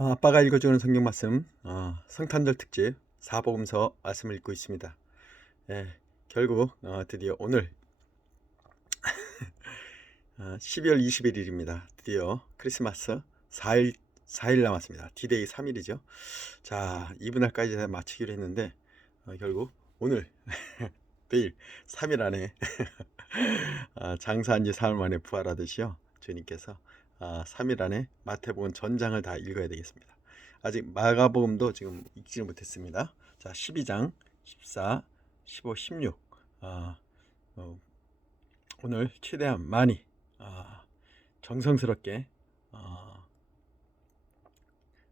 아빠가 읽어주는 성경 말씀, 성탄절 특집 사복음서 말씀을 읽고 있습니다. 예, 결국 드디어 오늘 12월 21일입니다. 드디어 크리스마스 4일 남았습니다. 디데이 3일이죠. 자, 이분할까지 다 마치기로 했는데 결국 오늘 내일 3일 안에 장사한 지 3일 만에 부활하듯이요. 주님께서 3일 안에 마태복음 전장을 다 읽어야 되겠습니다. 아직 마가복음도 지금 읽지를 못했습니다. 자, 12장, 14, 15, 16 오늘 최대한 많이 정성스럽게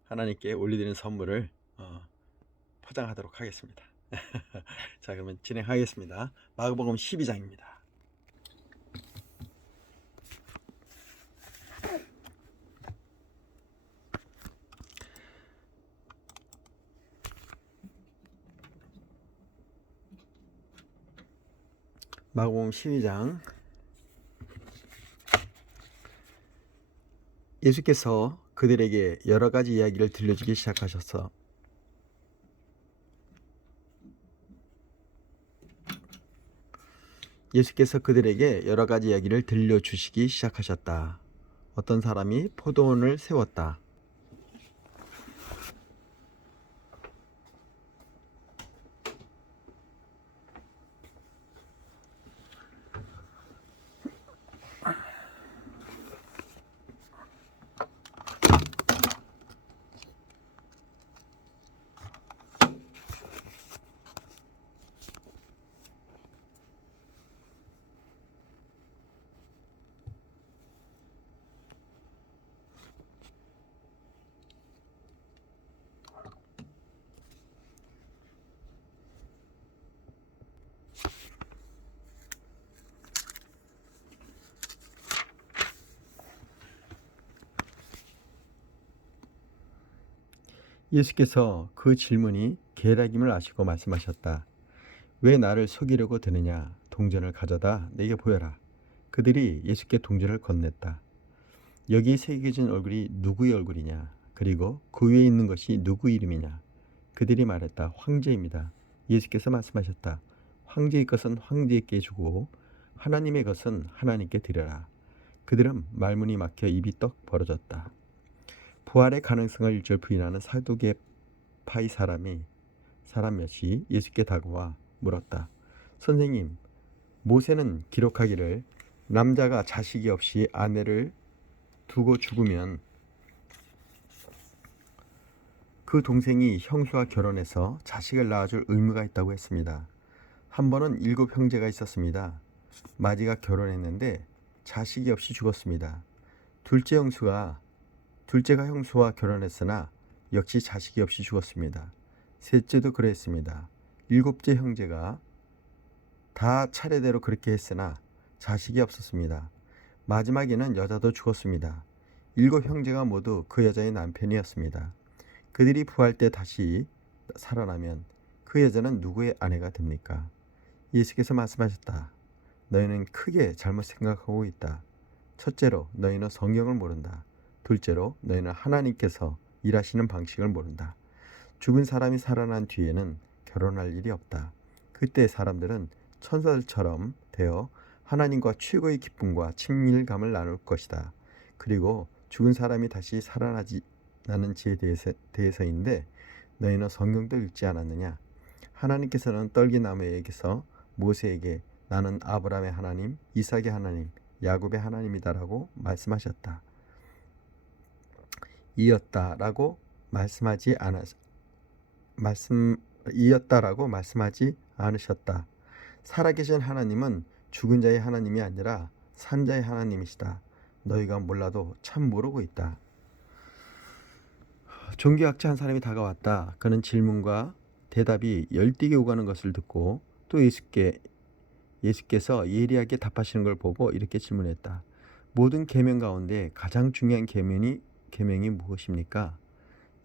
하나님께 올려드리는 선물을 포장하도록 하겠습니다. 자, 그러면 진행하겠습니다. 마가복음 12장입니다. 마가복음 12장. 예수께서 그들에게 여러 가지 이야기를 들려주기 시작하셔서 들려주시기 시작하셨다. 어떤 사람이 포도원을 세웠다. 예수께서 그 질문이 계략임을 아시고 말씀하셨다. 왜 나를 속이려고 드느냐? 동전을 가져다 내게 보여라. 그들이 예수께 동전을 건넸다. 여기 새겨진 얼굴이 누구의 얼굴이냐? 그리고 그 위에 있는 것이 누구 이름이냐? 그들이 말했다. 황제입니다. 예수께서 말씀하셨다. 황제의 것은 황제에게 주고 하나님의 것은 하나님께 드려라. 그들은 말문이 막혀 입이 떡 벌어졌다. 부활의 가능성을 일절 부인하는 사두개파의 사람 몇이 예수께 다가와 물었다. 선생님, 모세는 기록하기를 남자가 자식이 없이 아내를 두고 죽으면 그 동생이 형수와 결혼해서 자식을 낳아줄 의무가 있다고 했습니다. 한 번은 7 형제가 있었습니다. 마지가 결혼했는데 자식이 없이 죽었습니다. 둘째가 형수와 결혼했으나 역시 자식이 없이 죽었습니다. 셋째도 그랬습니다. 7째 형제가 다 차례대로 그렇게 했으나 자식이 없었습니다. 마지막에는 여자도 죽었습니다. 7 형제가 모두 그 여자의 남편이었습니다. 그들이 부활 때 다시 살아나면 그 여자는 누구의 아내가 됩니까? 예수께서 말씀하셨다. 너희는 크게 잘못 생각하고 있다. 첫째로 너희는 성경을 모른다. 둘째로 너희는 하나님께서 일하시는 방식을 모른다. 죽은 사람이 살아난 뒤에는 결혼할 일이 없다. 그때 사람들은 천사들처럼 되어 하나님과 최고의 기쁨과 친밀감을 나눌 것이다. 그리고 죽은 사람이 다시 살아나는 지에 대해서인데 너희는 성경도 읽지 않았느냐? 하나님께서는 떨기나무에게서 모세에게 나는 아브라함의 하나님, 이삭의 하나님, 야곱의 하나님이다라고 말씀하셨다. 이었다라고 말씀하지 않으셨다. 살아계신 하나님은 죽은 자의 하나님이 아니라 산 자의 하나님이시다. 너희가 몰라도 참 모르고 있다. 종교학자 한 사람이 다가왔다. 그는 질문과 대답이 열띠게 오가는 것을 듣고 또 예수께서 예리하게 답하시는 걸 보고 이렇게 질문했다. 모든 계명 가운데 가장 중요한 계명이 무엇입니까?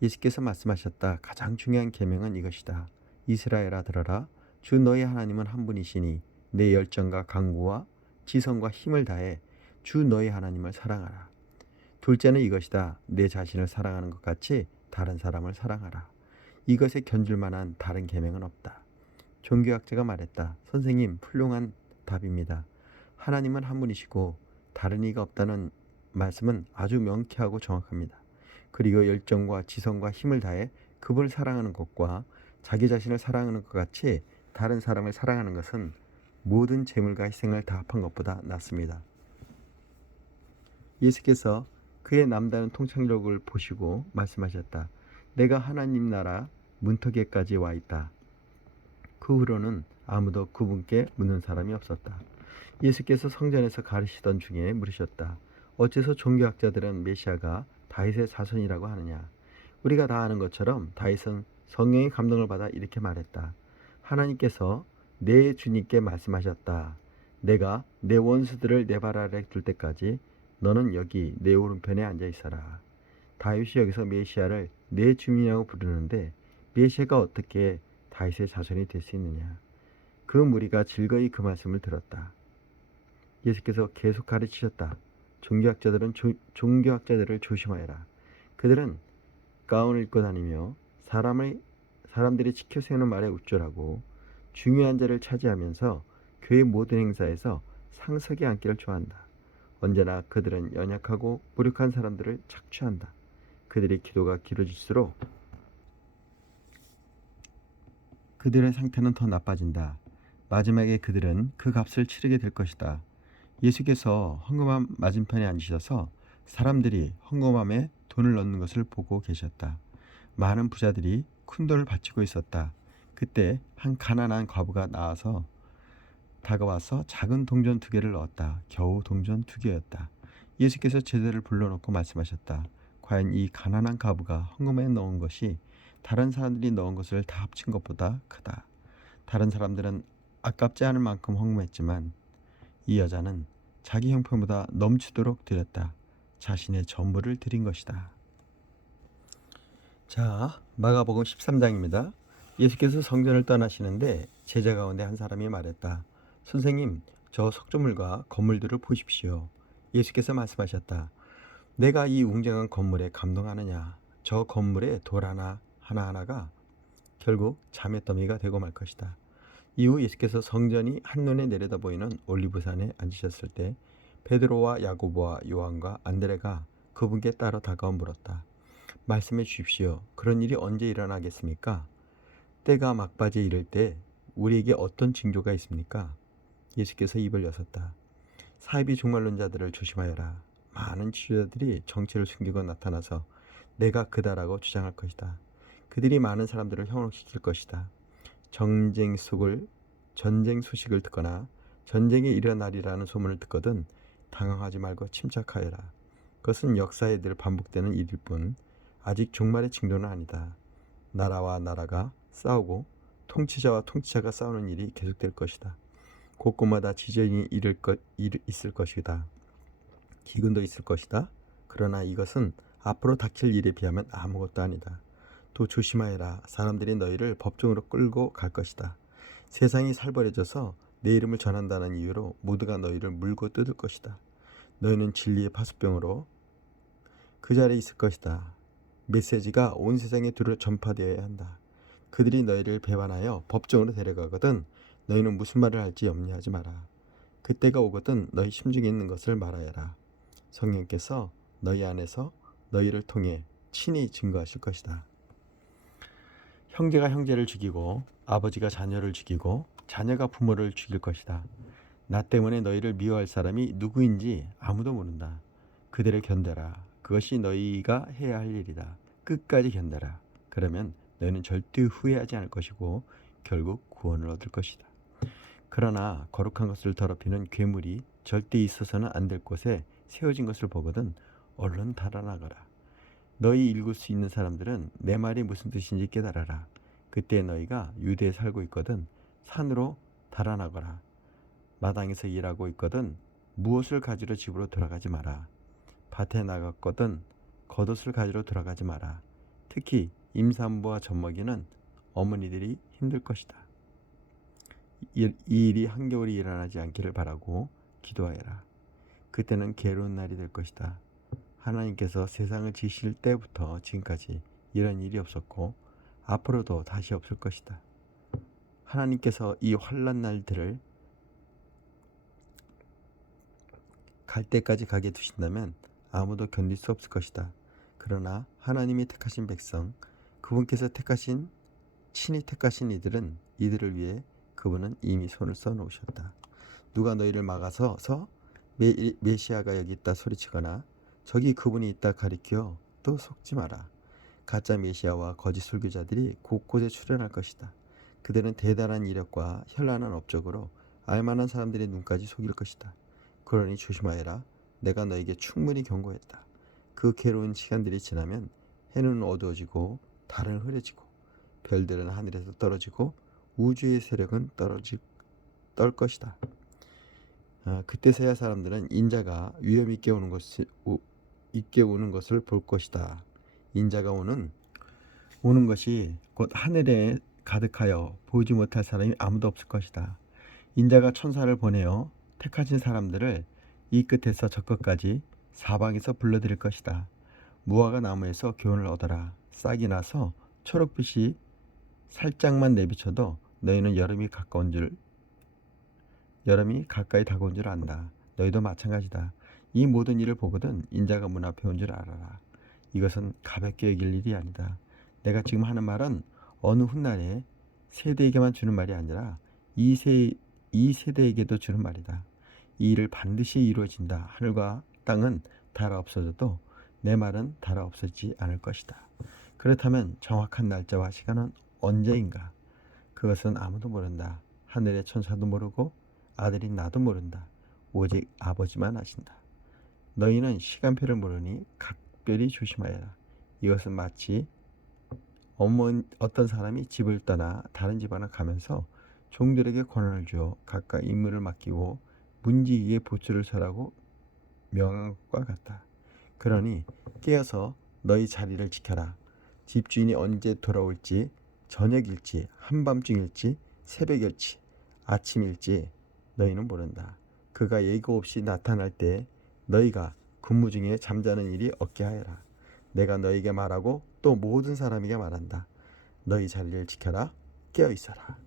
예수께서 말씀하셨다. 가장 중요한 계명은 이것이다. 이스라엘아 들어라. 주 너희 하나님은 한 분이시니 내 열정과 강구와 지성과 힘을 다해 주 너희 하나님을 사랑하라. 둘째는 이것이다. 내 자신을 사랑하는 것 같이 다른 사람을 사랑하라. 이것에 견줄 만한 다른 계명은 없다. 종교학자가 말했다. 선생님, 훌륭한 답입니다. 하나님은 한 분이시고 다른 이가 없다는 말씀은 아주 명쾌하고 정확합니다. 그리고 열정과 지성과 힘을 다해 그분을 사랑하는 것과 자기 자신을 사랑하는 것 같이 다른 사람을 사랑하는 것은 모든 재물과 희생을 다 합한 것보다 낫습니다. 예수께서 그의 남다른 통찰력을 보시고 말씀하셨다. 내가 하나님 나라 문턱에까지 와 있다. 그 후로는 아무도 그분께 묻는 사람이 없었다. 예수께서 성전에서 가르치던 중에 물으셨다. 어째서 종교학자들은 메시아가 다윗의 자손이라고 하느냐? 우리가 다 아는 것처럼 다윗은 성령의 감동을 받아 이렇게 말했다. 하나님께서 내 주님께 말씀하셨다. 내가 내 원수들을 내 발 아래 둘 때까지 너는 여기 내 오른편에 앉아 있어라. 다윗이 여기서 메시아를 내 주님이라고 부르는데 메시아가 어떻게 다윗의 자손이 될 수 있느냐? 그 무리가 즐거이 그 말씀을 들었다. 예수께서 계속 가르치셨다. 종교학자들을 조심하여라. 그들은 가운을 입고 다니며 사람들이 지켜 세우는 말에 우쭐하고 중요한 자를 차지하면서 교회 모든 행사에서 상석에 앉기를 좋아한다. 언제나 그들은 연약하고 무력한 사람들을 착취한다. 그들의 기도가 길어질수록 그들의 상태는 더 나빠진다. 마지막에 그들은 그 값을 치르게 될 것이다. 예수께서 헌금함 맞은편에 앉으셔서 사람들이 헌금함에 돈을 넣는 것을 보고 계셨다. 많은 부자들이 큰 돈을 바치고 있었다. 그때 한 가난한 과부가 다가와서 작은 동전 2개를 넣었다. 겨우 동전 2개였다. 예수께서 제자를 불러놓고 말씀하셨다. 과연 이 가난한 과부가 헌금에 넣은 것이 다른 사람들이 넣은 것을 다 합친 것보다 크다. 다른 사람들은 아깝지 않을 만큼 헌금했지만 이 여자는 자기 형편보다 넘치도록 드렸다. 자신의 전부를 드린 것이다. 자, 마가복음 13장입니다. 예수께서 성전을 떠나시는데 제자 가운데 한 사람이 말했다. 선생님, 저 석조물과 건물들을 보십시오. 예수께서 말씀하셨다. 내가 이 웅장한 건물에 감동하느냐? 저 건물의 돌 하나하나가 결국 자매더미가 되고 말 것이다. 이후 예수께서 성전이 한눈에 내려다 보이는 올리브산에 앉으셨을 때 베드로와 야고보와 요한과 안드레가 그분께 따라 다가와 물었다. 말씀해 주십시오. 그런 일이 언제 일어나겠습니까? 때가 막바지에 이를 때 우리에게 어떤 징조가 있습니까? 예수께서 입을 여섰다. 사이비 종말론자들을 조심하여라. 많은 치유자들이 정체를 숨기고 나타나서 내가 그다라고 주장할 것이다. 그들이 많은 사람들을 현혹시킬 것이다. 전쟁 소식을 듣거나 전쟁이 일어나리라는 소문을 듣거든 당황하지 말고 침착하여라. 그것은 역사에 늘 반복되는 일일 뿐 아직 종말의 징조는 아니다. 나라와 나라가 싸우고 통치자와 통치자가 싸우는 일이 계속될 것이다. 곳곳마다 지진이 있을 것이다. 기근도 있을 것이다. 그러나 이것은 앞으로 닥칠 일에 비하면 아무것도 아니다. 또 조심하여라. 사람들이 너희를 법정으로 끌고 갈 것이다. 세상이 살벌해져서 내 이름을 전한다는 이유로 모두가 너희를 물고 뜯을 것이다. 너희는 진리의 파수병으로 그 자리에 있을 것이다. 메시지가 온 세상에 두루 전파되어야 한다. 그들이 너희를 배반하여 법정으로 데려가거든 너희는 무슨 말을 할지 염려하지 마라. 그때가 오거든 너희 심중에 있는 것을 말하여라. 성령께서 너희 안에서 너희를 통해 친히 증거하실 것이다. 형제가 형제를 죽이고 아버지가 자녀를 죽이고 자녀가 부모를 죽일 것이다. 나 때문에 너희를 미워할 사람이 누구인지 아무도 모른다. 그들을 견뎌라. 그것이 너희가 해야 할 일이다. 끝까지 견뎌라. 그러면 너희는 절대 후회하지 않을 것이고 결국 구원을 얻을 것이다. 그러나 거룩한 것을 더럽히는 괴물이 절대 있어서는 안 될 곳에 세워진 것을 보거든 얼른 달아나거라. 너희 읽을 수 있는 사람들은 내 말이 무슨 뜻인지 깨달아라. 그때 너희가 유대에 살고 있거든 산으로 달아나거라. 마당에서 일하고 있거든 무엇을 가지러 집으로 돌아가지 마라. 밭에 나갔거든 겉옷을 가지러 돌아가지 마라. 특히 임산부와 젖먹이는 어머니들이 힘들 것이다. 이 일이 한겨울이 일어나지 않기를 바라고 기도하여라. 그때는 괴로운 날이 될 것이다. 하나님께서 세상을 지으실 때부터 지금까지 이런 일이 없었고 앞으로도 다시 없을 것이다. 하나님께서 이 환난 날들을 갈 때까지 가게 두신다면 아무도 견딜 수 없을 것이다. 그러나 하나님이 택하신 백성, 그분께서 친히 택하신 이들을 위해 그분은 이미 손을 써놓으셨다. 누가 너희를 막아서서 메시아가 여기 있다 소리치거나 저기 그분이 있다 가리켜 또 속지 마라. 가짜 메시아와 거짓 설교자들이 곳곳에 출현할 것이다. 그들은 대단한 이력과 현란한 업적으로 알만한 사람들의 눈까지 속일 것이다. 그러니 조심하여라. 내가 너에게 충분히 경고했다. 그 괴로운 시간들이 지나면 해는 어두워지고 달은 흐려지고 별들은 하늘에서 떨어지고 우주의 세력은 떨 것이다. 그때서야 사람들은 인자가 위험 있게 오는 것을 볼 것이다. 인자가 오는 것이 곧 하늘에 가득하여 보지 못할 사람이 아무도 없을 것이다. 인자가 천사를 보내어 택하신 사람들을 이 끝에서 저 끝까지 사방에서 불러들일 것이다. 무화과 나무에서 교훈을 얻어라. 싹이 나서 초록빛이 살짝만 내비쳐도 너희는 여름이 가까이 다가온 줄 안다. 너희도 마찬가지다. 이 모든 일을 보거든 인자가 문 앞에 온 줄 알아라. 이것은 가볍게 여길 일이 아니다. 내가 지금 하는 말은 어느 훗날에 세대에게만 주는 말이 아니라 이 세대에게도 주는 말이다. 이 일을 반드시 이루어진다. 하늘과 땅은 닳아 없어져도 내 말은 닳아 없어지지 않을 것이다. 그렇다면 정확한 날짜와 시간은 언제인가? 그것은 아무도 모른다. 하늘의 천사도 모르고 아들인 나도 모른다. 오직 아버지만 아신다. 너희는 시간표를 모르니 각별히 조심하여라. 이것은 마치 어떤 사람이 집을 떠나 다른 집안에 가면서 종들에게 권한을 주어 각각 임무를 맡기고 문지기에 보초를 서라고 명한 것과 같다. 그러니 깨어서 너희 자리를 지켜라. 집주인이 언제 돌아올지, 저녁일지, 한밤중일지, 새벽일지, 아침일지 너희는 모른다. 그가 예고 없이 나타날 때 너희가 근무 중에 잠자는 일이 없게 하여라. 내가 너희에게 말하고 또 모든 사람에게 말한다. 너희 자리를 지켜라. 깨어 있어라.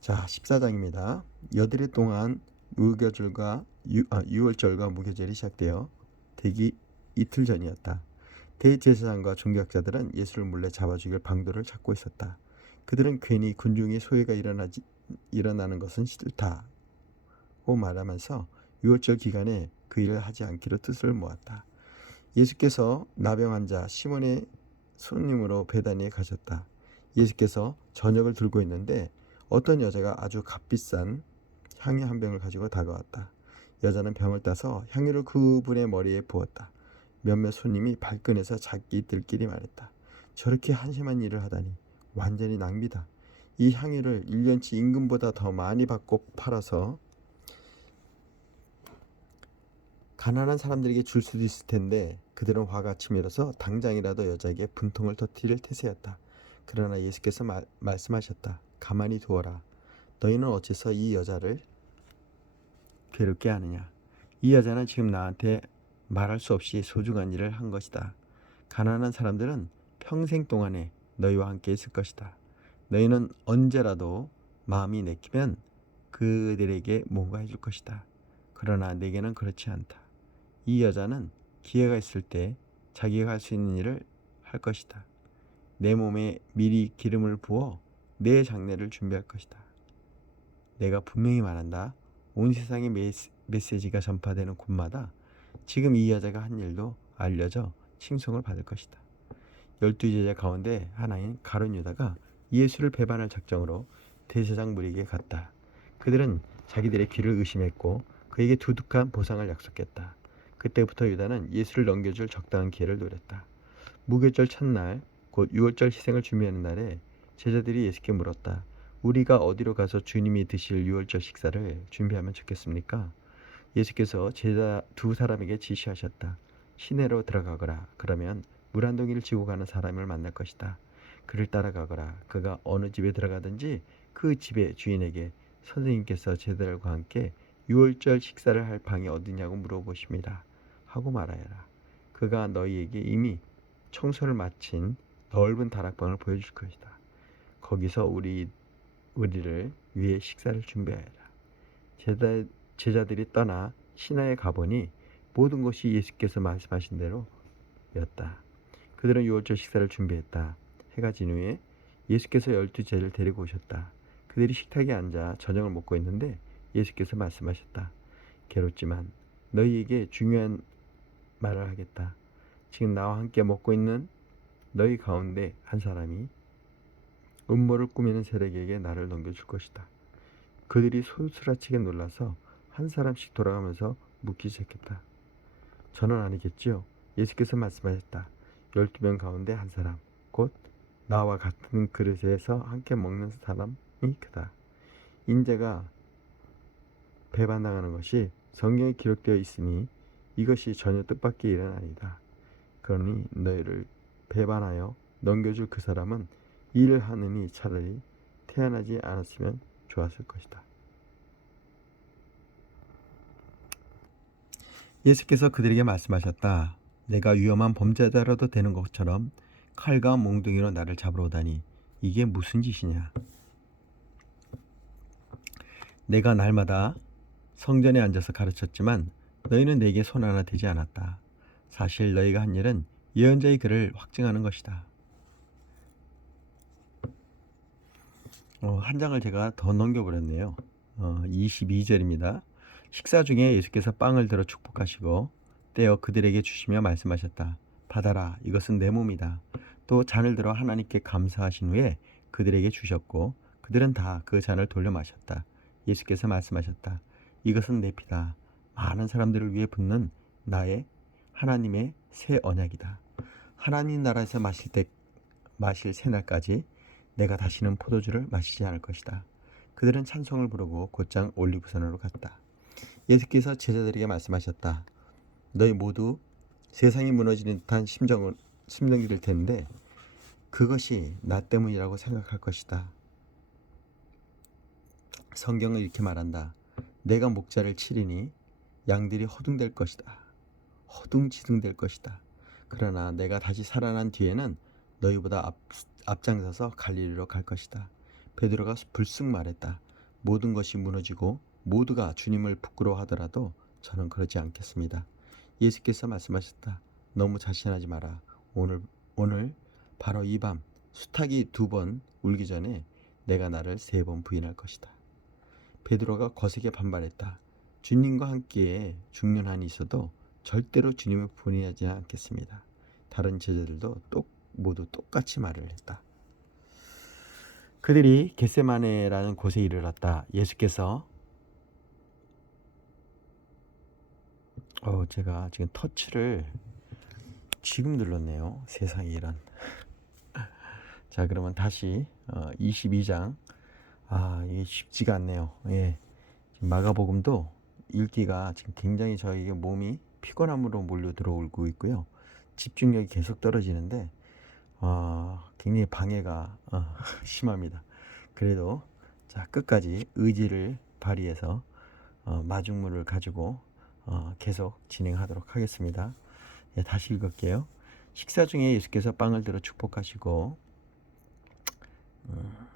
자, 14장입니다. 여드레 동안 유월절과 무교절이 시작되어 되기 이틀 전이었다. 대제사장과 종교학자들은 예수를 몰래 잡아 죽일 방도를 찾고 있었다. 그들은 괜히 군중의 소외가 일어나는 것은 싫다고 말하면서 유월절 기간에 그 일을 하지 않기로 뜻을 모았다. 예수께서 나병 환자 시몬의 손님으로 베다니에 가셨다. 예수께서 저녁을 들고 있는데 어떤 여자가 아주 값비싼 향유 한 병을 가지고 다가왔다. 여자는 병을 따서 향유를 그분의 머리에 부었다. 몇몇 손님이 발끈해서 자기들끼리 말했다. 저렇게 한심한 일을 하다니 완전히 낭비다. 이 향유를 1년치 임금보다 더 많이 받고 팔아서 가난한 사람들에게 줄 수도 있을 텐데 그들은 화가 치밀어서 당장이라도 여자에게 분통을 터뜨릴 태세였다. 그러나 예수께서 말씀하셨다. 가만히 두어라. 너희는 어째서 이 여자를 괴롭게 하느냐. 이 여자는 지금 나한테 말할 수 없이 소중한 일을 한 것이다. 가난한 사람들은 평생 동안에 너희와 함께 있을 것이다. 너희는 언제라도 마음이 내키면 그들에게 뭔가 해줄 것이다. 그러나 내게는 그렇지 않다. 이 여자는 기회가 있을 때 자기가 할 수 있는 일을 할 것이다. 내 몸에 미리 기름을 부어 내 장례를 준비할 것이다. 내가 분명히 말한다. 온 세상에 메시지가 전파되는 곳마다 지금 이 여자가 한 일도 알려져 칭송을 받을 것이다. 12제자 가운데 하나인 가룟 유다가 예수를 배반할 작정으로 대제사장 무리에게 갔다. 그들은 자기들의 귀를 의심했고 그에게 두둑한 보상을 약속했다. 그때부터 유다는 예수를 넘겨줄 적당한 기회를 노렸다. 무교절 첫날 곧 유월절 희생을 준비하는 날에 제자들이 예수께 물었다. 우리가 어디로 가서 주님이 드실 유월절 식사를 준비하면 좋겠습니까? 예수께서 제자 두 사람에게 지시하셨다. 시내로 들어가거라. 그러면 물 한 동이를 지고 가는 사람을 만날 것이다. 그를 따라가거라. 그가 어느 집에 들어가든지 그 집의 주인에게 선생님께서 제자들과 함께 유월절 식사를 할 방이 어디냐고 물어보십니다. 하고 말하여라. 그가 너희에게 이미 청소를 마친 넓은 다락방을 보여줄 것이다. 거기서 우리를 위해 식사를 준비하여라. 제자들이 떠나 시내에 가보니 모든 것이 예수께서 말씀하신 대로였다. 그들은 유월절 식사를 준비했다. 해가 진 후에 예수께서 12제자를 데리고 오셨다. 그들이 식탁에 앉아 저녁을 먹고 있는데 예수께서 말씀하셨다. 괴롭지만 너희에게 중요한 말을 하겠다. 지금 나와 함께 먹고 있는 너희 가운데 한 사람이 음모를 꾸미는 세력에게 나를 넘겨줄 것이다. 그들이 소스라치게 놀라서 한 사람씩 돌아가면서 묻기 시작했다. 저는 아니겠지요. 예수께서 말씀하셨다. 12명 가운데 한 사람, 곧 나와 같은 그릇에서 함께 먹는 사람이 그다. 인자가 배반당하는 것이 성경에 기록되어 있으니 이것이 전혀 뜻밖의 일은 아니다. 그러니 너희를 배반하여 넘겨줄 그 사람은 일을 하느니 차라리 태어나지 않았으면 좋았을 것이다. 예수께서 그들에게 말씀하셨다. 내가 위험한 범죄자라도 되는 것처럼 칼과 몽둥이로 나를 잡으러 오다니 이게 무슨 짓이냐. 내가 날마다 성전에 앉아서 가르쳤지만 너희는 내게 손 하나 대지 않았다. 사실 너희가 한 일은 예언자의 글을 확증하는 것이다. 한 장을 제가 더 넘겨버렸네요. 22절입니다. 식사 중에 예수께서 빵을 들어 축복하시고 떼어 그들에게 주시며 말씀하셨다. 받아라, 이것은 내 몸이다. 또 잔을 들어 하나님께 감사하신 후에 그들에게 주셨고 그들은 다 그 잔을 돌려 마셨다. 예수께서 말씀하셨다. 이것은 내 피다. 많은 사람들을 위해 붓는 나의 하나님의 새 언약이다. 하나님 나라에서 마실 새날까지 내가 다시는 포도주를 마시지 않을 것이다. 그들은 찬송을 부르고 곧장 올리브산으로 갔다. 예수께서 제자들에게 말씀하셨다. 너희 모두 세상이 무너지는 듯한 심정이 들 텐데 그것이 나 때문이라고 생각할 것이다. 성경은 이렇게 말한다. 내가 목자를 치리니 양들이 허둥댈 것이다. 허둥지둥될 것이다. 그러나 내가 다시 살아난 뒤에는 너희보다 앞장서서 갈릴리로 갈 것이다. 베드로가 불쑥 말했다. 모든 것이 무너지고 모두가 주님을 부끄러워하더라도 저는 그러지 않겠습니다. 예수께서 말씀하셨다. 너무 자신하지 마라. 오늘 바로 이 밤 수탉이 2번 울기 전에 내가 나를 3번 부인할 것이다. 베드로가 거세게 반발했다. 주님과 함께 죽는 한이 있어도 절대로 주님을 부인하지 않겠습니다. 다른 제자들도 모두 똑같이 말을 했다. 그들이 겟세마네라는 곳에 이르렀다. 예수께서 제가 지금 터치를 지금 눌렀네요. 세상에 이런. 자, 그러면 다시 22장. 이게 쉽지가 않네요. 예. 지금 마가복음도 읽기가 지금 굉장히 저에게 몸이 피곤함으로 몰려 들어오고 있고요. 집중력이 계속 떨어지는데 굉장히 방해가 심합니다. 그래도 자, 끝까지 의지를 발휘해서 마중물을 가지고 계속 진행하도록 하겠습니다. 예, 다시 읽을게요. 식사 중에 예수께서 빵을 들어 축복하시고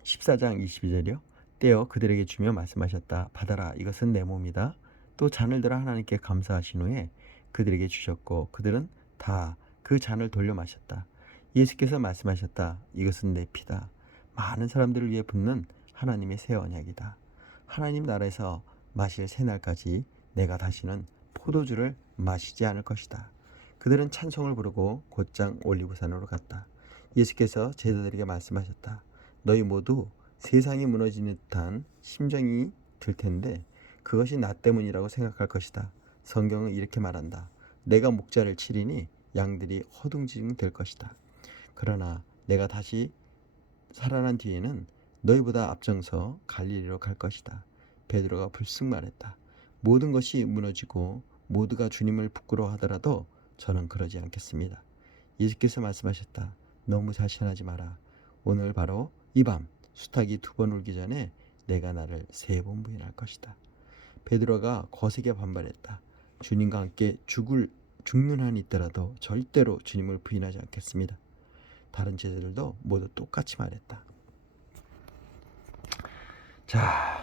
14장 22절이요. 떼어 그들에게 주며 말씀하셨다. 받아라, 이것은 내 몸이다. 또 잔을 들어 하나님께 감사하신 후에 그들에게 주셨고 그들은 다 그 잔을 돌려 마셨다. 예수께서 말씀하셨다. 이것은 내 피다. 많은 사람들을 위해 붓는 하나님의 새 언약이다. 하나님 나라에서 마실 새날까지 내가 다시는 포도주를 마시지 않을 것이다. 그들은 찬송을 부르고 곧장 올리브산으로 갔다. 예수께서 제자들에게 말씀하셨다. 너희 모두 세상이 무너지는 듯한 심정이 들 텐데 그것이 나 때문이라고 생각할 것이다. 성경은 이렇게 말한다. 내가 목자를 치리니 양들이 허둥지둥 될 것이다. 그러나 내가 다시 살아난 뒤에는 너희보다 앞장서 갈릴리로 갈 것이다. 베드로가 불쑥 말했다. 모든 것이 무너지고 모두가 주님을 부끄러워하더라도 저는 그러지 않겠습니다. 예수께서 말씀하셨다. 너무 자신하지 마라. 오늘 바로 이 밤 수탉이 2번 울기 전에 내가 나를 3번 부인할 것이다. 베드로가 거세게 반발했다. 주님과 함께 죽는 한이 있더라도 절대로 주님을 부인하지 않겠습니다. 다른 제자들도 모두 똑같이 말했다. 자,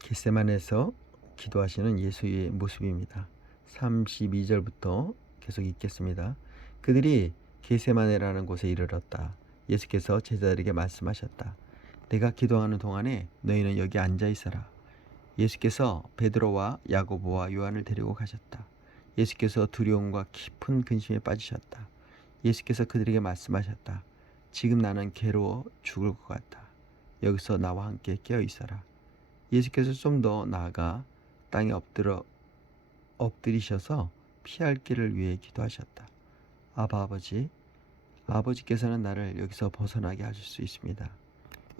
겟세마네에서 기도하시는 예수의 모습입니다. 32절부터 계속 읽겠습니다. 그들이 겟세마네라는 곳에 이르렀다. 예수께서 제자들에게 말씀하셨다. 내가 기도하는 동안에 너희는 여기 앉아 있어라. 예수께서 베드로와 야고보와 요한을 데리고 가셨다. 예수께서 두려움과 깊은 근심에 빠지셨다. 예수께서 그들에게 말씀하셨다. 지금 나는 괴로워 죽을 것 같다. 여기서 나와 함께 깨어 있어라. 예수께서 좀 더 나아가 땅에 엎드리셔서 피할 길을 위해 기도하셨다. 아바 아버지, 아버지께서는 나를 여기서 벗어나게 하실 수 있습니다.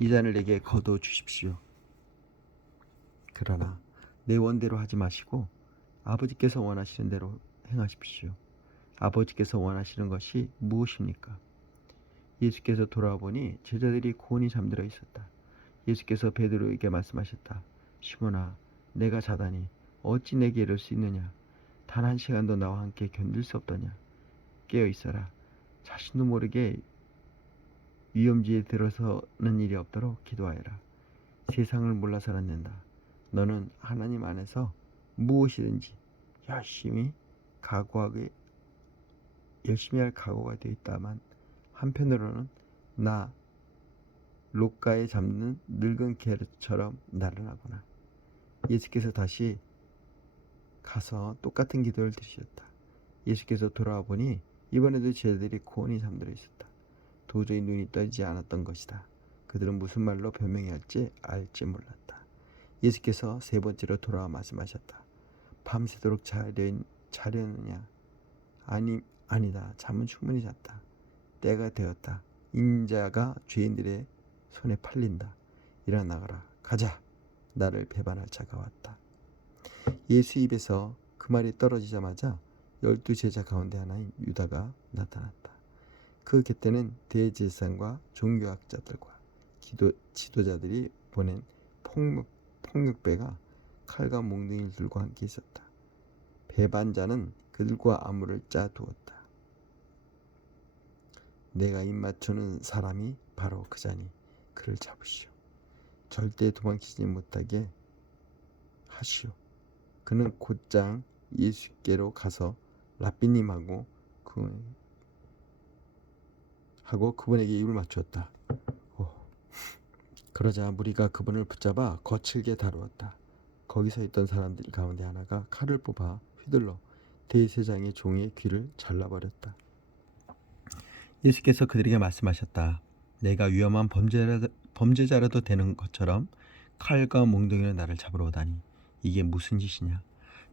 이 잔을 내게 거둬 주십시오. 그러나 내 원대로 하지 마시고 아버지께서 원하시는 대로 행하십시오. 아버지께서 원하시는 것이 무엇입니까? 예수께서 돌아와 보니 제자들이 고온히 잠들어 있었다. 예수께서 베드로에게 말씀하셨다. 시몬아, 내가 자다니 어찌 내게 이럴 수 있느냐? 단 한 시간도 나와 함께 견딜 수 없더냐? 깨어 있어라. 자신도 모르게 위험지에 들어서는 일이 없도록 기도하여라. 세상을 몰라서는 안 된다. 너는 하나님 안에서 무엇이든지 열심히 할 각오가 되어 있다만 한편으로는 나 롯가에 잡는 늙은 개처럼 나른하구나. 예수께서 다시 가서 똑같은 기도를 드리셨다. 예수께서 돌아와 보니 이번에도 제자들이 고온히 잠들어 있었다. 도저히 눈이 떠지지 않았던 것이다. 그들은 무슨 말로 변명해야 할지 알지 몰랐다. 예수께서 세 번째로 돌아와 말씀하셨다. 밤새도록 자려느냐? 아니다. 잠은 충분히 잤다. 때가 되었다. 인자가 죄인들의 손에 팔린다. 일어나거라. 가자. 나를 배반할 자가 왔다. 예수 입에서 그 말이 떨어지자마자 12 제자 가운데 하나인 유다가 나타났다. 그 곁에는 대제사장과 종교학자들과 지도자들이 보낸 폭력배가 칼과 몽둥이를 들고 함께 있었다. 배반자는 그들과 안무를 짜두었다. 내가 입맞추는 사람이 바로 그 자니 그를 잡으시오. 절대 도망치지 못하게 하시오. 그는 곧장 예수께로 가서 랍비님하고 그분에게 입을 맞추었다. 그러자 무리가 그분을 붙잡아 거칠게 다루었다. 거기 서 있던 사람들 가운데 하나가 칼을 뽑아 휘둘러 대제사장의 종의 귀를 잘라버렸다. 예수께서 그들에게 말씀하셨다. 내가 위험한 범죄자라도 되는 것처럼 칼과 몽둥이로 나를 잡으러 오다니 이게 무슨 짓이냐?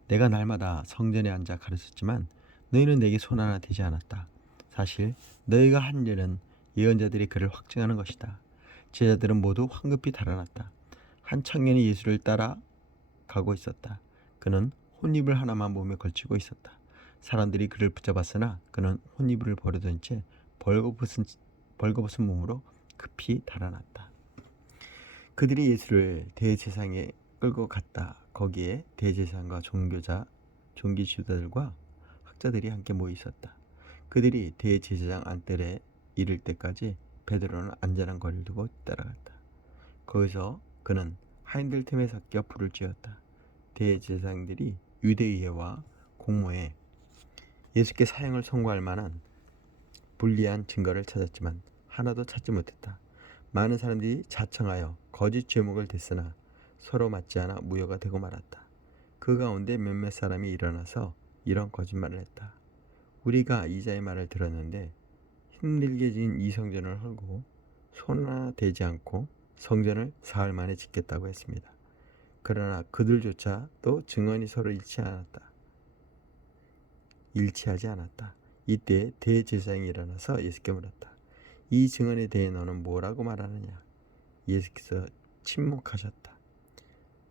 내가 날마다 성전에 앉아 가르쳤지만 너희는 내게 손 하나 대지 않았다. 사실 너희가 한 일은 예언자들이 그를 확증하는 것이다. 제자들은 모두 황급히 달아났다. 한 청년이 예수를 따라 가고 있었다. 그는 혼입을 하나만 몸에 걸치고 있었다. 사람들이 그를 붙잡았으나 그는 혼입을 버려둔 채 벌거벗은 몸으로 급히 달아났다. 그들이 예수를 대제사장에 끌고 갔다. 거기에 대제사장과 종기 지도자들과 학자들이 함께 모여 있었다. 그들이 대제사장 안뜰에 이를 때까지 베드로는 안전한 거리를 두고 따라갔다. 거기서 그는 하인들 틈에 섞여 불을 쬐었다. 대제사장들이 유대의회와 공모에 예수께 사형을 선고할 만한 불리한 증거를 찾았지만 하나도 찾지 못했다. 많은 사람들이 자청하여 거짓 죄목을 댔으나 서로 맞지 않아 무효가 되고 말았다. 그 가운데 몇몇 사람이 일어나서 이런 거짓말을 했다. 우리가 이자의 말을 들었는데 힘들게 지은 이 성전을 헐고 손 하나 대지 않고 성전을 사흘 만에 짓겠다고 했습니다. 그러나 그들조차도 증언이 서로 일치하지 않았다. 이때 대제사장이 일어나서 예수께 물었다. 이 증언에 대해 너는 뭐라고 말하느냐? 예수께서 침묵하셨다.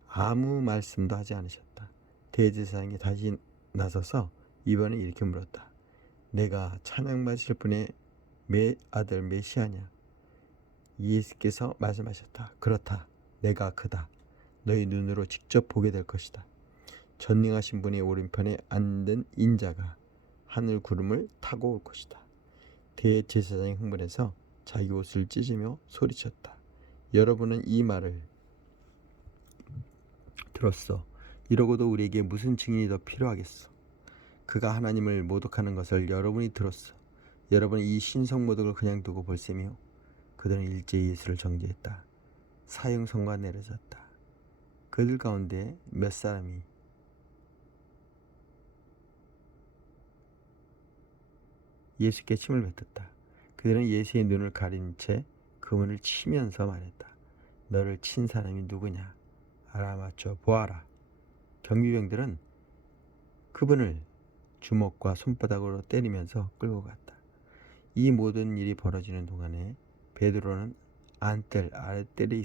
아무 말씀도 하지 않으셨다. 대제사장이 다시 나서서 이번에 이렇게 물었다. 내가 찬양받으실 분의 아들 메시아냐? 예수께서 말씀하셨다. 그렇다. 내가 그다. 너희 눈으로 직접 보게 될 것이다. 전능하신 분의 오른편에 앉은 인자가 하늘 구름을 타고 올 것이다. 대제사장이 흥분해서 자기 옷을 찢으며 소리쳤다. 여러분은 이 말을 들었어. 이러고도 우리에게 무슨 증인이 더 필요하겠어? 그가 하나님을 모독하는 것을 여러분이 들었어. 여러분은 이 신성 모독을 그냥 두고 볼 셈이요. 그들은 일제히 예수를 정죄했다. 사형선고가 내려졌다. 그들 가운데 몇 사람이 예수께 침을 뱉었다. 그들은 예수의 눈을 가린 채 그분을 치면서 말했다. 너를 친 사람이 누구냐? 알아맞혀 보아라. 경비병들은 그분을 주먹과 손바닥으로 때리면서 끌고 갔다. 이 모든 일이 벌어지는 동안에 베드로는 안뜰 아래쪽에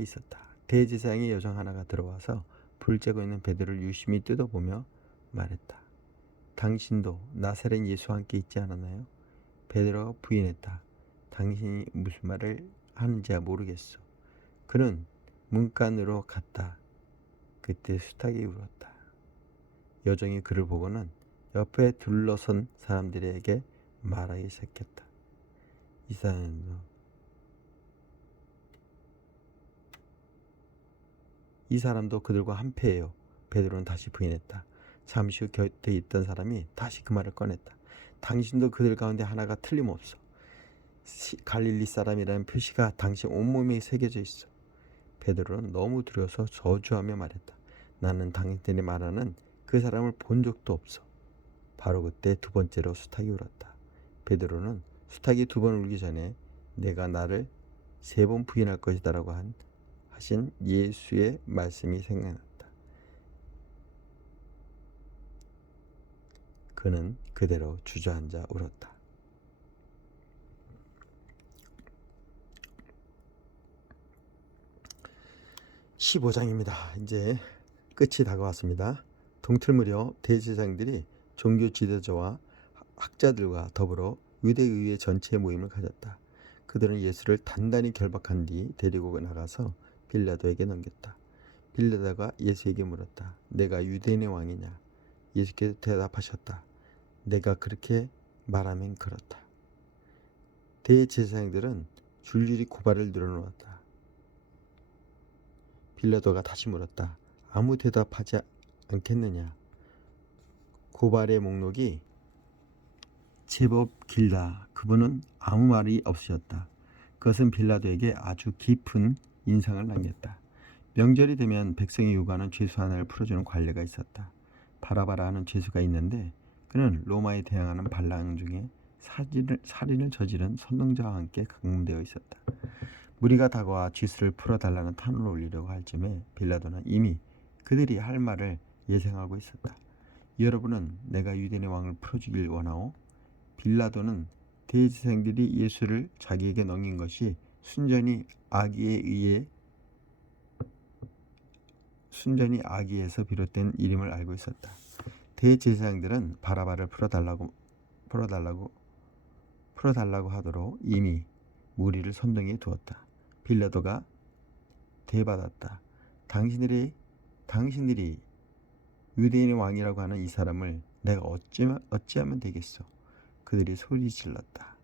있었다. 대제사장의 여종 하나가 들어와서 불을 쬐고 있는 베드로를 유심히 뜯어보며 말했다. 당신도 나사렛 예수와 함께 있지 않았나요? 베드로가 부인했다. 당신이 무슨 말을 하는지야 모르겠소. 그는 문간으로 갔다. 그때 수탉이 울었다. 여종이 그를 보고는 옆에 둘러선 사람들에게 말하기 시작했다. 이 사람도 그들과 한패예요. 베드로는 다시 부인했다. 잠시 후 곁에 있던 사람이 다시 그 말을 꺼냈다. 당신도 그들 가운데 하나가 틀림없어. 갈릴리 사람이라는 표시가 당신 온몸에 새겨져 있어. 베드로는 너무 두려워서 저주하며 말했다. 나는 당신들이 말하는 그 사람을 본 적도 없어. 바로 그때 두 번째로 수탉이 울었다. 베드로는 수탉이 두 번 울기 전에 내가 나를 3번 부인할 것이다 라고 하신 예수의 말씀이 생각났다. 그는 그대로 주저앉아 울었다. (15장입니다) 이제 끝이 다가왔습니다. 동틀 무렵 대제사장들이 종교 지도자와 학자들과 더불어 유대의회 전체 모임을 가졌다. 그들은 예수를 단단히 결박한 뒤 데리고 나가서 빌라도에게 넘겼다. 빌라도가 예수에게 물었다. 내가 유대인의 왕이냐? 예수께서 대답하셨다. 내가 그렇게 말하면 그렇다. 대제사장들은 줄줄이 고발을 늘어놓았다. 빌라도가 다시 물었다. 아무 대답하지 않겠느냐? 고발의 목록이 제법 길다. 그분은 아무 말이 없으셨다. 그것은 빌라도에게 아주 깊은 인상을 남겼다. 명절이 되면 백성이 요구하는 죄수 하나를 풀어주는 관례가 있었다. 바라바라 하는 죄수가 있는데 그는 로마에 대항하는 반란 중에 살인을 저지른 선동자와 함께 감금되어 있었다. 무리가 다가와 죄수를 풀어달라는 탄원을 올리려고 할 즈음에 빌라도는 이미 그들이 할 말을 예상하고 있었다. 여러분은 내가 유대인의 왕을 풀어주길 원하오? 빌라도는 대제사장들이 예수를 자기에게 넘긴 것이 순전히 악의에서 비롯된 일임을 알고 있었다. 대제사장들은 바라바를 풀어달라고 하도록 이미 무리를 선동해 두었다. 빌라도가 대받았다. 당신들이 유대인의 왕이라고 하는 이 사람을 내가 어찌하면 되겠소? 그들이 소리를 질렀다.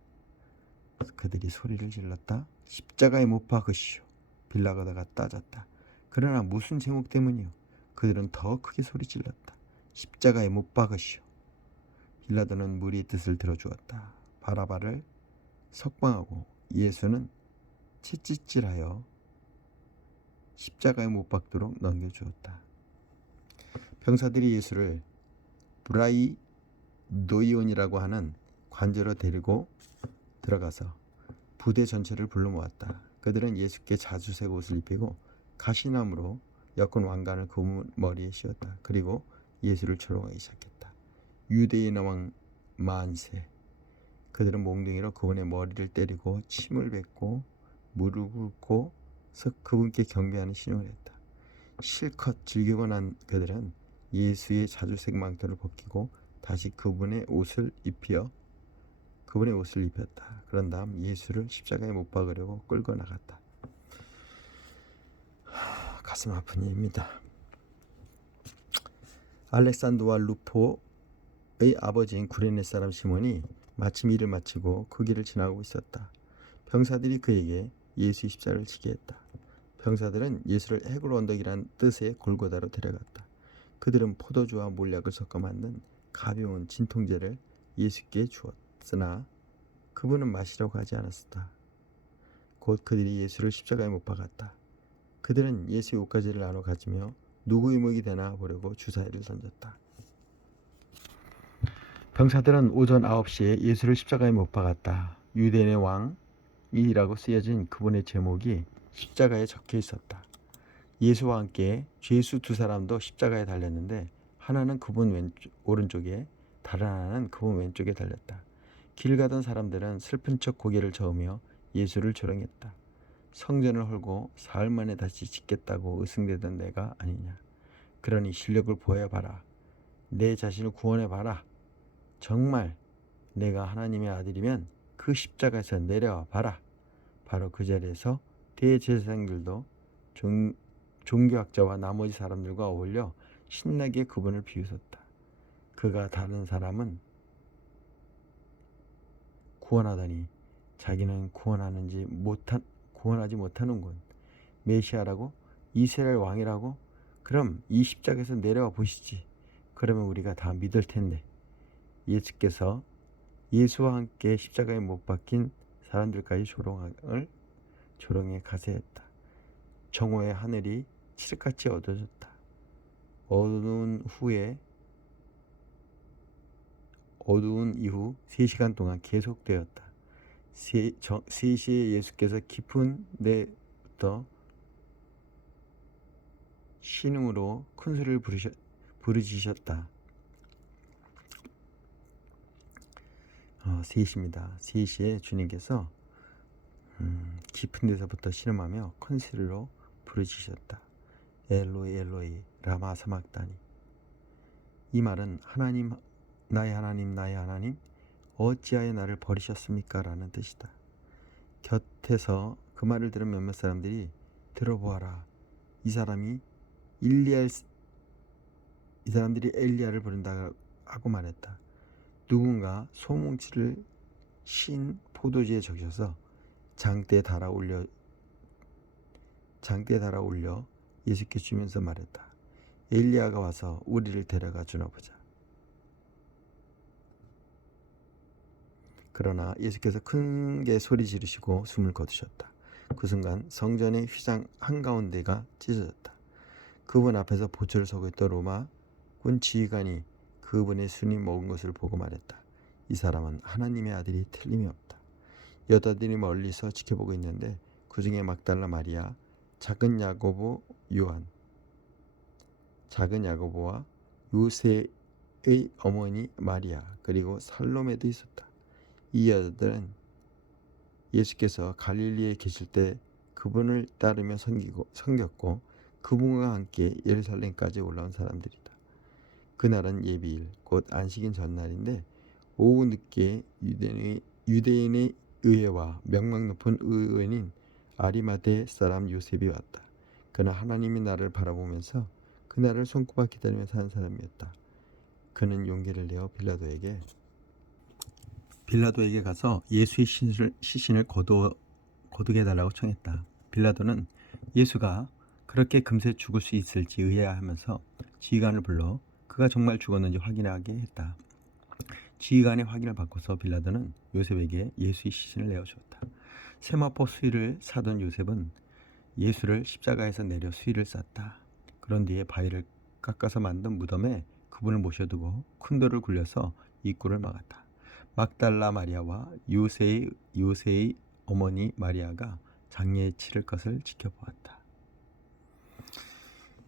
십자가에 못 박으시오. 빌라도가 따졌다. 그러나 무슨 제목 때문이요? 그들은 더 크게 소리 질렀다. 십자가에 못 박으시오. 빌라도는 무리의 뜻을 들어주었다. 바라바를 석방하고 예수는 채찍질하여 십자가에 못 박도록 넘겨주었다. 병사들이 예수를 브라이노이온이라고 하는 관저로 데리고 들어가서 부대 전체를 불러 모았다. 그들은 예수께 자주색 옷을 입히고 가시나무로 엮은 왕관을 그분 머리에 씌웠다. 그리고 예수를 조롱하기 시작했다. 유대인의 왕 만세. 그들은 몽둥이로 그분의 머리를 때리고 침을 뱉고 무릎 꿇고 그분께 경배하는 신용을 했다. 실컷 즐기고 난 그들은 예수의 자주색 망토를 벗기고 다시 그분의 옷을 입혔다. 그런 다음 예수를 십자가에 못 박으려고 끌고 나갔다. 가슴 아픈 일입니다. 알렉산더와 루포의 아버지인 구레네 사람 시몬이 마침 일을 마치고 그 길을 지나가고 있었다. 병사들이 그에게 예수의 십자가를 지게 했다. 병사들은 예수를 해골 언덕이란 뜻의 골고다로 데려갔다. 그들은 포도주와 몰약을 섞어 만든 가벼운 진통제를 예수께 주었으나 그분은 마시려고 하지 않았다. 곧 그들이 예수를 십자가에 못 박았다. 그들은 예수의 옷가지를 나눠 가지며 누구의 목이 되나 보려고 주사위를 던졌다. 병사들은 오전 9시에 예수를 십자가에 못 박았다. 유대인의 왕이라고 쓰여진 그분의 제목이 십자가에 적혀 있었다. 예수와 함께 죄수 두 사람도 십자가에 달렸는데 하나는 그분 오른쪽에 다른 하나는 그분 왼쪽에 달렸다. 길 가던 사람들은 슬픈 척 고개를 저으며 예수를 조롱했다. 성전을 헐고 사흘 만에 다시 짓겠다고 의승대던 내가 아니냐. 그러니 실력을 보여봐라. 내 자신을 구원해봐라. 정말 내가 하나님의 아들이면 그 십자가에서 내려와 봐라. 바로 그 자리에서 대제사장들도 종교학자와 나머지 사람들과 어울려 신나게 그분을 비웃었다. 그가 다른 사람은 구원하더니 자기는 구원하지 못하는군. 메시아라고? 이스라엘 왕이라고? 그럼 이 십자가에서 내려와 보시지. 그러면 우리가 다 믿을 텐데. 예수께서 예수와 함께 십자가에 못 박힌 사람들까지 조롱해 가세했다. 정오의 하늘이 칠흑같이 어두워졌다. 어두운 이후 3시간 동안 계속되었다. 3시에 예수께서 깊은 데부터 신음으로 큰 소리를 부르짖으셨다. 3시입니다. 3시에 주님께서 깊은 데서부터 신음하며 큰 소리로 부르짖으셨다. 엘로이 엘로이 라마 사막다니. 이 말은 하나님 나의 하나님 어찌하여 나를 버리셨습니까? 라는 뜻이다. 곁에서 그 말을 들은 몇몇 사람들이 들어보아라. 이 사람들이 엘리야를 부른다 하고 말했다. 누군가 소뭉치를 신 포도주에 적셔서 장대에 달아 올려 예수께 주면서 말했다. 엘리야가 와서 우리를 데려가 주나 보자. 그러나 예수께서 크게 소리 지르시고 숨을 거두셨다. 그 순간 성전의 휘장 한가운데가 찢어졌다. 그분 앞에서 보초를 서고 있던 로마군 지휘관이 그분의 순이 먹은 것을 보고 말했다. 이 사람은 하나님의 아들이 틀림이 없다. 여자들이 멀리서 지켜보고 있는데 그 중에 막달라 마리아, 작은 야고보와 요새의 어머니 마리아, 그리고 살로메도 있었다. 이 여자들은 예수께서 갈릴리에 계실 때 그분을 따르며 섬겼고 그분과 함께 예루살렘까지 올라온 사람들이다. 그날은 예비일, 곧 안식인 전날인데 오후 늦게 유대인의 의회와 명망 높은 의원인 아리마대 사람 요셉이 왔다. 그는 하나님이 나를 바라보면서 그날을 손꼽아 기다리며 사는 사람이었다. 그는 용기를 내어 빌라도에게 가서 예수의 시신을 거두게 해달라고 청했다. 빌라도는 예수가 그렇게 금세 죽을 수 있을지 의아해하면서 지휘관을 불러 그가 정말 죽었는지 확인하게 했다. 지휘관의 확인을 받고서 빌라도는 요셉에게 예수의 시신을 내어주었다. 세마포 수의를 사던 요셉은 예수를 십자가에서 내려 수의를 쌌다. 그런 뒤에 바위를 깎아서 만든 무덤에 그분을 모셔두고 큰 돌을 굴려서 입구를 막았다. 막달라 마리아와 요새의 어머니 마리아가 장례에 치를 것을 지켜보았다.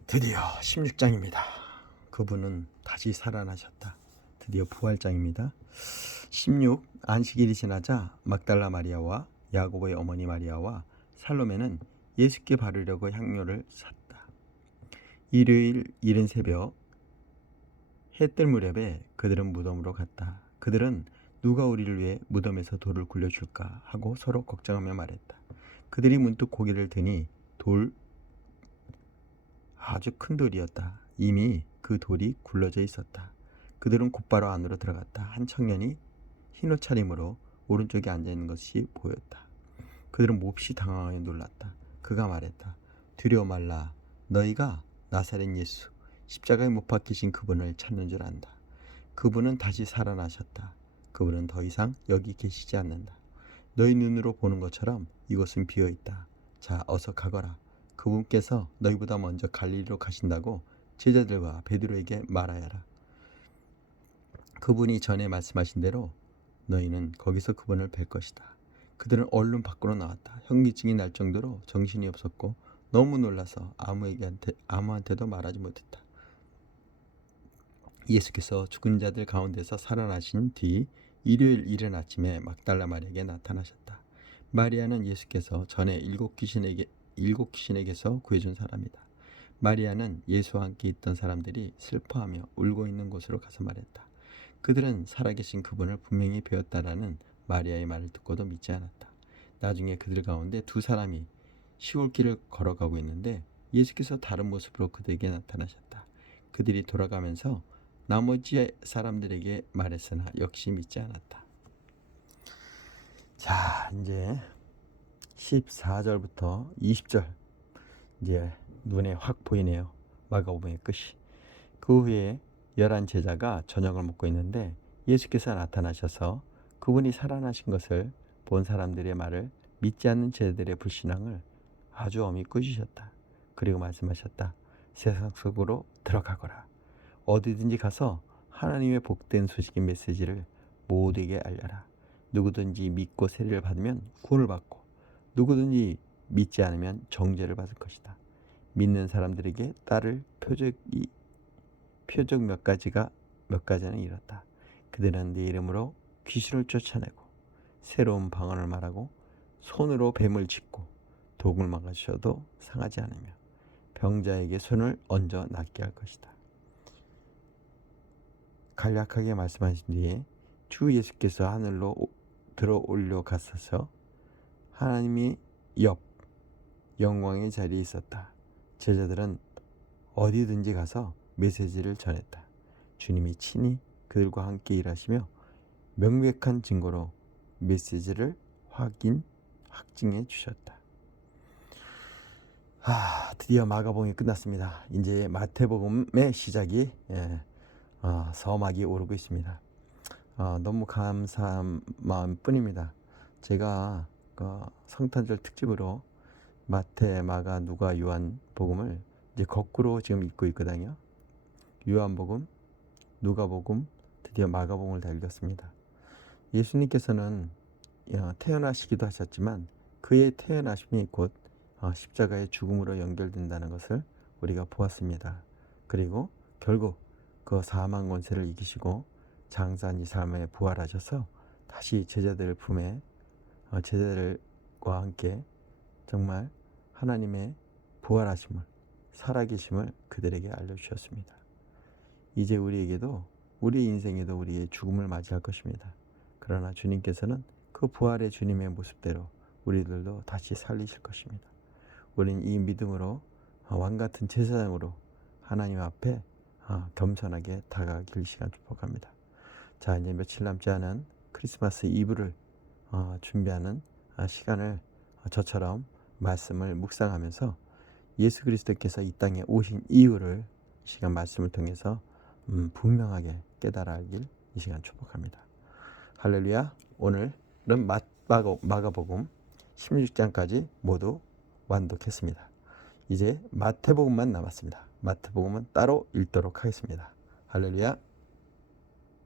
드디어 16장입니다. 그분은 다시 살아나셨다. 드디어 부활장입니다. 16. 안식일이 지나자 막달라 마리아와 야고보의 어머니 마리아와 살로메는 예수께 바르려고 향료를 샀다. 일요일 이른 새벽 해 뜰 무렵에 그들은 무덤으로 갔다. 그들은 누가 우리를 위해 무덤에서 돌을 굴려줄까 하고 서로 걱정하며 말했다. 그들이 문득 고개를 드니 아주 큰 돌이었다. 이미 그 돌이 굴러져 있었다. 그들은 곧바로 안으로 들어갔다. 한 청년이 흰 옷차림으로 오른쪽에 앉아있는 것이 보였다. 그들은 몹시 당황하여 놀랐다. 그가 말했다. 두려워 말라. 너희가 나사렛 예수, 십자가에 못 박히신 그분을 찾는 줄 안다. 그분은 다시 살아나셨다. 그분은 더 이상 여기 계시지 않는다. 너희 눈으로 보는 것처럼 이곳은 비어있다. 자, 어서 가거라. 그분께서 너희보다 먼저 갈릴리로 가신다고 제자들과 베드로에게 말하여라. 그분이 전에 말씀하신 대로 너희는 거기서 그분을 뵐 것이다. 그들은 얼른 밖으로 나왔다. 현기증이 날 정도로 정신이 없었고 너무 놀라서 아무한테도 말하지 못했다. 예수께서 죽은 자들 가운데서 살아나신 뒤 일요일 이른 아침에 막달라 마리아에게 나타나셨다. 마리아는 예수께서 전에 일곱 귀신에게서 구해준 사람이다. 마리아는 예수와 함께 있던 사람들이 슬퍼하며 울고 있는 곳으로 가서 말했다. 그들은 살아계신 그분을 분명히 배웠다라는 마리아의 말을 듣고도 믿지 않았다. 나중에 그들 가운데 두 사람이 시골길을 걸어가고 있는데 예수께서 다른 모습으로 그들에게 나타나셨다. 그들이 돌아가면서 나머지 사람들에게 말했으나 역시 믿지 않았다. 자, 이제 14절부터 20절 이제 눈에 확 보이네요. 마가복음의 끝이. 그 후에 11 제자가 저녁을 먹고 있는데 예수께서 나타나셔서 그분이 살아나신 것을 본 사람들의 말을 믿지 않는 제자들의 불신앙을 아주 엄히 꾸짖으셨다. 그리고 말씀하셨다. 세상 속으로 들어가거라. 어디든지 가서 하나님의 복된 소식의 메시지를 모두에게 알려라. 누구든지 믿고 세례를 받으면 구원을 받고 누구든지 믿지 않으면 정죄를 받을 것이다. 믿는 사람들에게 따를 표적 몇 가지는 이렇다. 그들은 네 이름으로 귀신을 쫓아내고 새로운 방언을 말하고 손으로 뱀을 짚고 독을 막아주셔도 상하지 않으며 병자에게 손을 얹어 낫게 할 것이다. 간략하게 말씀하신 뒤에 주 예수께서 하늘로 들어 올려갔어서 하나님이 옆 영광의 자리에 있었다. 제자들은 어디든지 가서 메시지를 전했다. 주님이 친히 그들과 함께 일하시며 명백한 증거로 메시지를 확증해 주셨다. 드디어 마가복음이 끝났습니다. 이제 마태복음의 시작이 서막이 오르고 있습니다. 너무 감사한 마음뿐입니다. 제가 성탄절 특집으로 마태, 마가, 누가, 요한 복음을 이제 거꾸로 지금 읽고 있거든요. 요한복음, 누가복음, 드디어 마가복음을 다 읽었습니다. 예수님께서는 태어나시기도 하셨지만 그의 태어나심이 곧 십자가의 죽음으로 연결된다는 것을 우리가 보았습니다. 그리고 결국 그 사망 권세를 이기시고 장사한 이 삶에 부활하셔서 다시 제자들 품에 제자들과 함께 정말 하나님의 부활하심을 살아계심을 그들에게 알려주셨습니다. 이제 우리에게도 우리 인생에도 우리의 죽음을 맞이할 것입니다. 그러나 주님께서는 그 부활의 주님의 모습대로 우리들도 다시 살리실 것입니다. 우리는 이 믿음으로 왕같은 제사장으로 하나님 앞에 겸손하게 다가가길 시간 축복합니다. 자, 이제 며칠 남지 않은 크리스마스 이브를 준비하는 시간을 저처럼 말씀을 묵상하면서 예수 그리스도께서 이 땅에 오신 이유를 이 시간 말씀을 통해서 분명하게 깨달아 알길 이 시간 축복합니다. 할렐루야. 오늘은 마가복음 16장까지 모두 완독했습니다. 이제 마태복음만 남았습니다. 마태복음은 따로 읽도록 하겠습니다. 할렐루야.